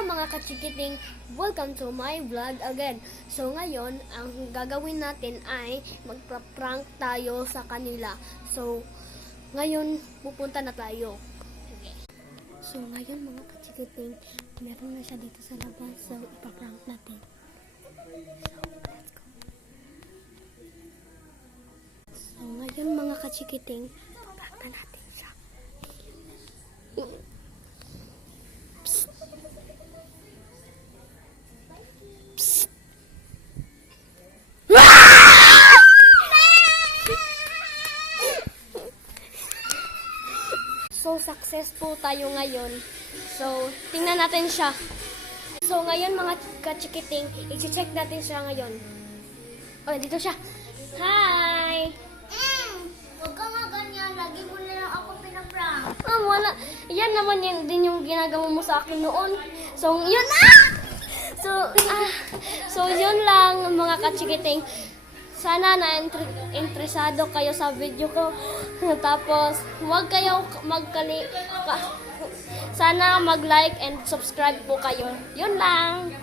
Hello mga kachikiting! Welcome to my vlog again. So ngayon, ang gagawin natin ay magpa-prank tayo sa kanila. So, ngayon pupunta na tayo. Okay. So ngayon mga kachikiting, meron na siya dito sa labas. So, ipaprank natin. So, let's go. So ngayon mga kachikiting, ipaprank na natin siya. So, successful tayo ngayon. So, tingnan natin siya. So, ngayon mga kachikiting, i-check natin siya ngayon. Oh, dito siya. Hi! Huwag ka nga ganyan. Lagi mo na lang ako pinaprank. Wala. Yan naman yun din yung ginagawa mo sa akin noon. So, yun So, yun lang mga kachikiting. Sana na-interesado kayo sa video ko. Tapos, huwag kayo sana mag-like and subscribe po kayo. Yun lang.